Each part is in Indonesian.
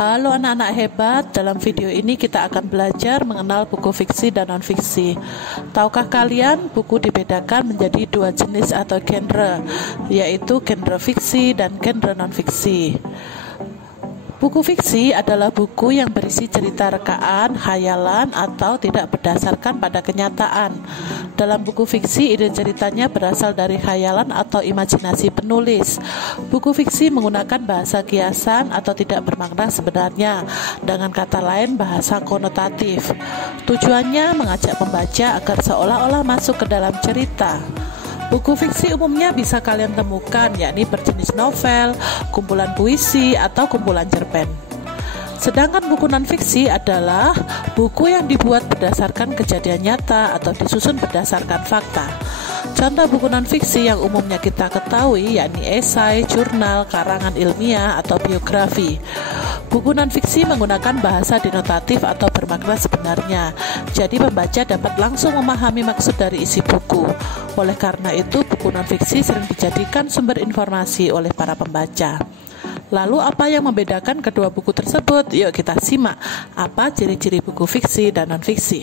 Halo anak-anak hebat, dalam video ini kita akan belajar mengenal buku fiksi dan non-fiksi. Tahukah kalian buku dibedakan menjadi dua jenis atau genre, yaitu genre fiksi dan genre non-fiksi. Buku fiksi adalah buku yang berisi cerita rekaan, khayalan, atau tidak berdasarkan pada kenyataan. Dalam buku fiksi, ide ceritanya berasal dari khayalan atau imajinasi penulis. Buku fiksi menggunakan bahasa kiasan atau tidak bermakna sebenarnya, dengan kata lain bahasa konotatif. Tujuannya mengajak pembaca agar seolah-olah masuk ke dalam cerita. Buku fiksi umumnya bisa kalian temukan, yakni berjenis novel, kumpulan puisi, atau kumpulan cerpen. Sedangkan buku non-fiksi adalah buku yang dibuat berdasarkan kejadian nyata atau disusun berdasarkan fakta. Contoh buku non-fiksi yang umumnya kita ketahui yakni esai, jurnal, karangan ilmiah, atau biografi. Buku non-fiksi menggunakan bahasa denotatif atau bermakna sebenarnya, jadi pembaca dapat langsung memahami maksud dari isi buku. Oleh karena itu, buku non-fiksi sering dijadikan sumber informasi oleh para pembaca. Lalu apa yang membedakan kedua buku tersebut? Yuk kita simak apa ciri-ciri buku fiksi dan non-fiksi.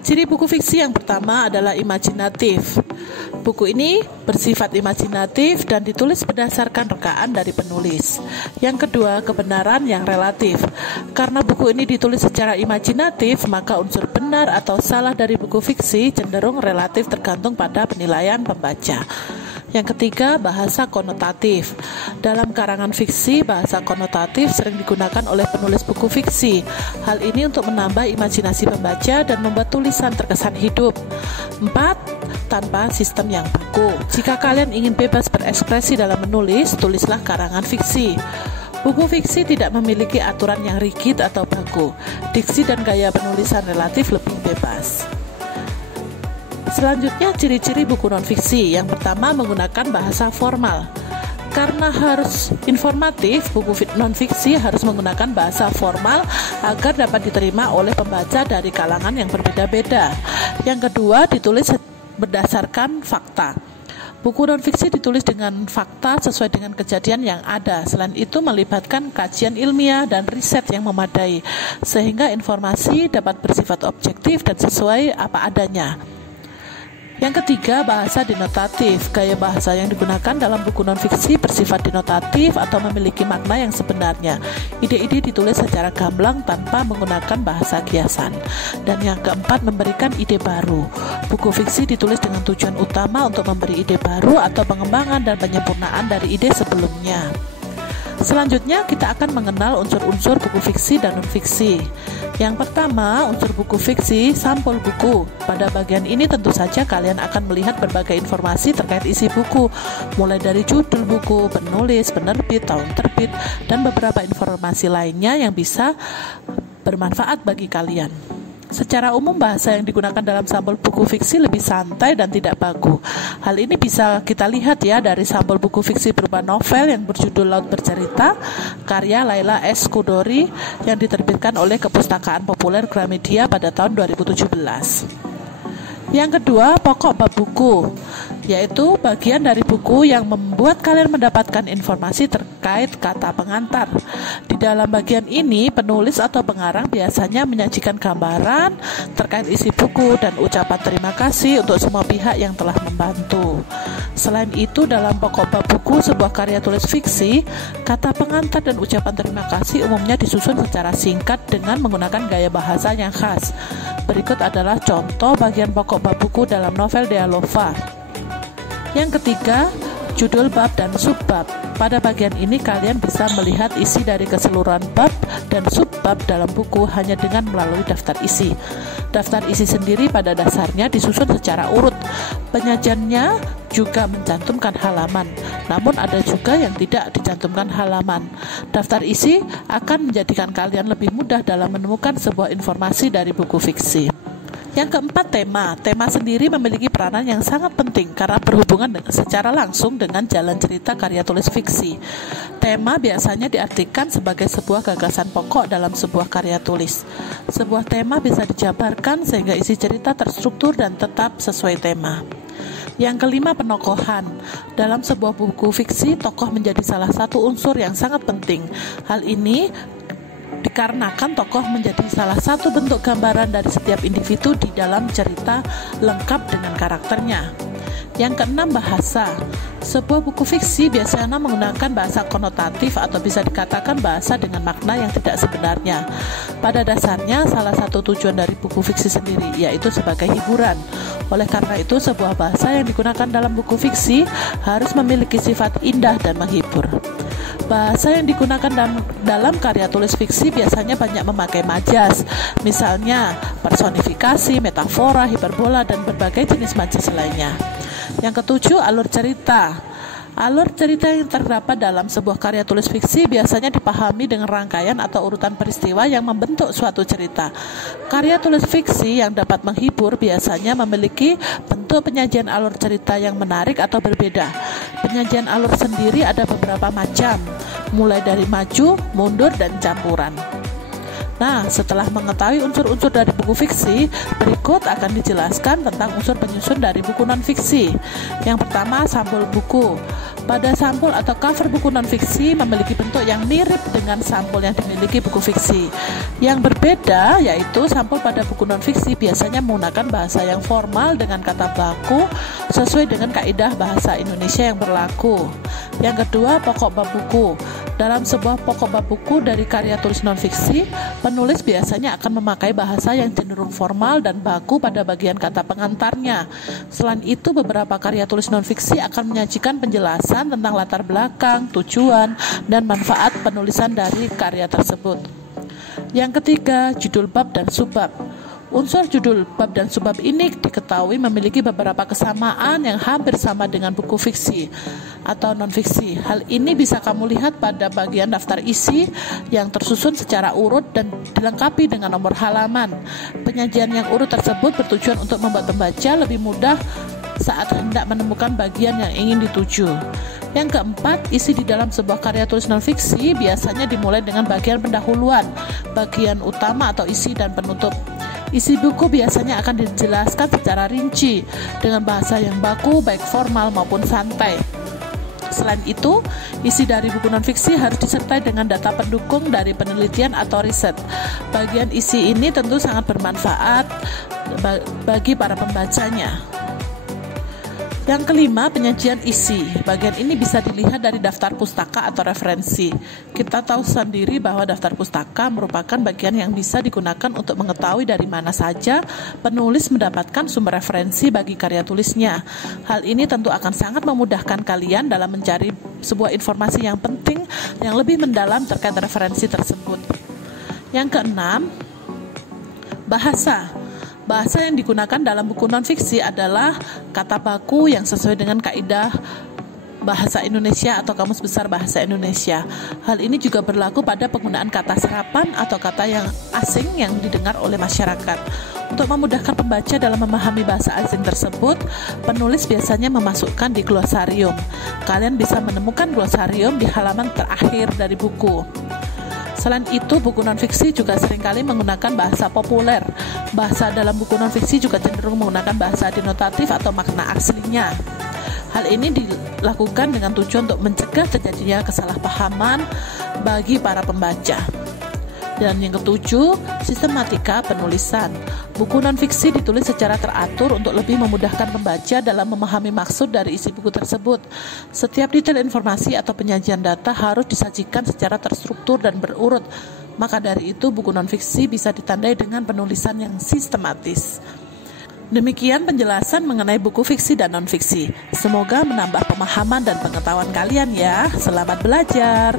Ciri buku fiksi yang pertama adalah imajinatif. Buku ini bersifat imajinatif dan ditulis berdasarkan rekaan dari penulis. Yang kedua, kebenaran yang relatif. Karena buku ini ditulis secara imajinatif, maka unsur benar atau salah dari buku fiksi cenderung relatif tergantung pada penilaian pembaca. Yang ketiga, bahasa konotatif. Dalam karangan fiksi, bahasa konotatif sering digunakan oleh penulis buku fiksi. Hal ini untuk menambah imajinasi pembaca dan membuat tulisan terkesan hidup. 4. Tanpa sistem yang baku. Jika kalian ingin bebas berekspresi dalam menulis, tulislah karangan fiksi. Buku fiksi tidak memiliki aturan yang rigid atau baku. Diksi dan gaya penulisan relatif lebih bebas. Selanjutnya, ciri-ciri buku non-fiksi. Yang pertama, menggunakan bahasa formal. Karena harus informatif, buku non-fiksi harus menggunakan bahasa formal agar dapat diterima oleh pembaca dari kalangan yang berbeda-beda. Yang kedua, ditulis berdasarkan fakta. Buku non-fiksi ditulis dengan fakta sesuai dengan kejadian yang ada. Selain itu, melibatkan kajian ilmiah dan riset yang memadai, sehingga informasi dapat bersifat objektif dan sesuai apa adanya. Yang ketiga, bahasa denotatif. Gaya bahasa yang digunakan dalam buku non-fiksi bersifat denotatif atau memiliki makna yang sebenarnya. Ide-ide ditulis secara gamblang tanpa menggunakan bahasa kiasan. Dan yang keempat, memberikan ide baru. Buku fiksi ditulis dengan tujuan utama untuk memberi ide baru atau pengembangan dan penyempurnaan dari ide sebelumnya. Selanjutnya, kita akan mengenal unsur-unsur buku fiksi dan non-fiksi. Yang pertama, unsur buku fiksi, sampul buku. Pada bagian ini tentu saja kalian akan melihat berbagai informasi terkait isi buku, mulai dari judul buku, penulis, penerbit, tahun terbit, dan beberapa informasi lainnya yang bisa bermanfaat bagi kalian. Secara umum, bahasa yang digunakan dalam sampul buku fiksi lebih santai dan tidak baku. Hal ini bisa kita lihat ya dari sampul buku fiksi berupa novel yang berjudul Laut Bercerita, karya Laila S. Chudori yang diterbitkan oleh Kepustakaan Populer Gramedia pada tahun 2017. Yang kedua, pokok bab buku, yaitu bagian dari buku yang membuat kalian mendapatkan informasi terkait kata pengantar. Di dalam bagian ini, penulis atau pengarang biasanya menyajikan gambaran terkait isi buku dan ucapan terima kasih untuk semua pihak yang telah membantu. Selain itu, dalam pokok bab buku sebuah karya tulis fiksi, kata pengantar dan ucapan terima kasih umumnya disusun secara singkat dengan menggunakan gaya bahasa yang khas. Berikut adalah contoh bagian pokok bab buku dalam novel Dealova. Yang ketiga, judul bab dan subbab. Pada bagian ini kalian bisa melihat isi dari keseluruhan bab dan subbab dalam buku hanya dengan melalui daftar isi. Daftar isi sendiri pada dasarnya disusun secara urut. Penyajiannya juga mencantumkan halaman, namun ada juga yang tidak dicantumkan halaman. Daftar isi akan menjadikan kalian lebih mudah dalam menemukan sebuah informasi dari buku fiksi. Yang keempat, tema. Tema sendiri memiliki peranan yang sangat penting karena berhubungan secara langsung dengan jalan cerita karya tulis fiksi. Tema biasanya diartikan sebagai sebuah gagasan pokok dalam sebuah karya tulis. Sebuah tema bisa dijabarkan sehingga isi cerita terstruktur dan tetap sesuai tema. Yang kelima, penokohan. Dalam sebuah buku fiksi, tokoh menjadi salah satu unsur yang sangat penting. Hal ini dikarenakan tokoh menjadi salah satu bentuk gambaran dari setiap individu di dalam cerita lengkap dengan karakternya. Yang keenam, bahasa. Sebuah buku fiksi biasanya menggunakan bahasa konotatif atau bisa dikatakan bahasa dengan makna yang tidak sebenarnya. Pada dasarnya, salah satu tujuan dari buku fiksi sendiri yaitu sebagai hiburan. Oleh karena itu, sebuah bahasa yang digunakan dalam buku fiksi harus memiliki sifat indah dan menghibur. Bahasa yang digunakan dalam karya tulis fiksi biasanya banyak memakai majas, misalnya personifikasi, metafora, hiperbola, dan berbagai jenis majas lainnya. Yang ketujuh, alur cerita. Alur cerita yang terdapat dalam sebuah karya tulis fiksi biasanya dipahami dengan rangkaian atau urutan peristiwa yang membentuk suatu cerita. Karya tulis fiksi yang dapat menghibur biasanya memiliki bentuk penyajian alur cerita yang menarik atau berbeda. Penyajian alur sendiri ada beberapa macam, mulai dari maju, mundur, dan campuran. Nah, setelah mengetahui unsur-unsur dari buku fiksi, berikut akan dijelaskan tentang unsur penyusun dari buku non-fiksi. Yang pertama, sampul buku. Pada sampul atau cover buku non-fiksi memiliki bentuk yang mirip dengan sampul yang dimiliki buku fiksi. Yang berbeda yaitu sampul pada buku non-fiksi biasanya menggunakan bahasa yang formal dengan kata baku sesuai dengan kaidah bahasa Indonesia yang berlaku. Yang kedua, pokok bab buku. Dalam sebuah pokok bab buku dari karya tulis non-fiksi, penulis biasanya akan memakai bahasa yang cenderung formal dan baku pada bagian kata pengantarnya. Selain itu, beberapa karya tulis non-fiksi akan menyajikan penjelasan tentang latar belakang, tujuan, dan manfaat penulisan dari karya tersebut. Yang ketiga, judul bab dan subbab. Unsur judul bab dan subbab ini diketahui memiliki beberapa kesamaan yang hampir sama dengan buku fiksi atau non-fiksi. Hal ini bisa kamu lihat pada bagian daftar isi yang tersusun secara urut dan dilengkapi dengan nomor halaman. Penyajian yang urut tersebut bertujuan untuk membuat pembaca lebih mudah saat hendak menemukan bagian yang ingin dituju. Yang keempat, isi di dalam sebuah karya tulis non-fiksi biasanya dimulai dengan bagian pendahuluan, bagian utama atau isi, dan penutup. Isi buku biasanya akan dijelaskan secara rinci dengan bahasa yang baku, baik formal maupun santai. Selain itu, isi dari buku non-fiksi harus disertai dengan data pendukung dari penelitian atau riset. Bagian isi ini tentu sangat bermanfaat bagi para pembacanya. Yang kelima, penyajian isi. Bagian ini bisa dilihat dari daftar pustaka atau referensi. Kita tahu sendiri bahwa daftar pustaka merupakan bagian yang bisa digunakan untuk mengetahui dari mana saja penulis mendapatkan sumber referensi bagi karya tulisnya. Hal ini tentu akan sangat memudahkan kalian dalam mencari sebuah informasi yang penting yang lebih mendalam terkait referensi tersebut. Yang keenam, bahasa. Bahasa yang digunakan dalam buku non-fiksi adalah kata baku yang sesuai dengan kaidah bahasa Indonesia atau Kamus Besar Bahasa Indonesia. Hal ini juga berlaku pada penggunaan kata serapan atau kata yang asing yang didengar oleh masyarakat. Untuk memudahkan pembaca dalam memahami bahasa asing tersebut, penulis biasanya memasukkan di glosarium. Kalian bisa menemukan glosarium di halaman terakhir dari buku. Selain itu, buku non-fiksi juga seringkali menggunakan bahasa populer. Bahasa dalam buku non-fiksi juga cenderung menggunakan bahasa denotatif atau makna aslinya. Hal ini dilakukan dengan tujuan untuk mencegah terjadinya kesalahpahaman bagi para pembaca. Dan yang ketujuh, sistematika penulisan. Buku non-fiksi ditulis secara teratur untuk lebih memudahkan pembaca dalam memahami maksud dari isi buku tersebut. Setiap detail informasi atau penyajian data harus disajikan secara terstruktur dan berurut. Maka dari itu, buku non-fiksi bisa ditandai dengan penulisan yang sistematis. Demikian penjelasan mengenai buku fiksi dan non-fiksi. Semoga menambah pemahaman dan pengetahuan kalian ya. Selamat belajar.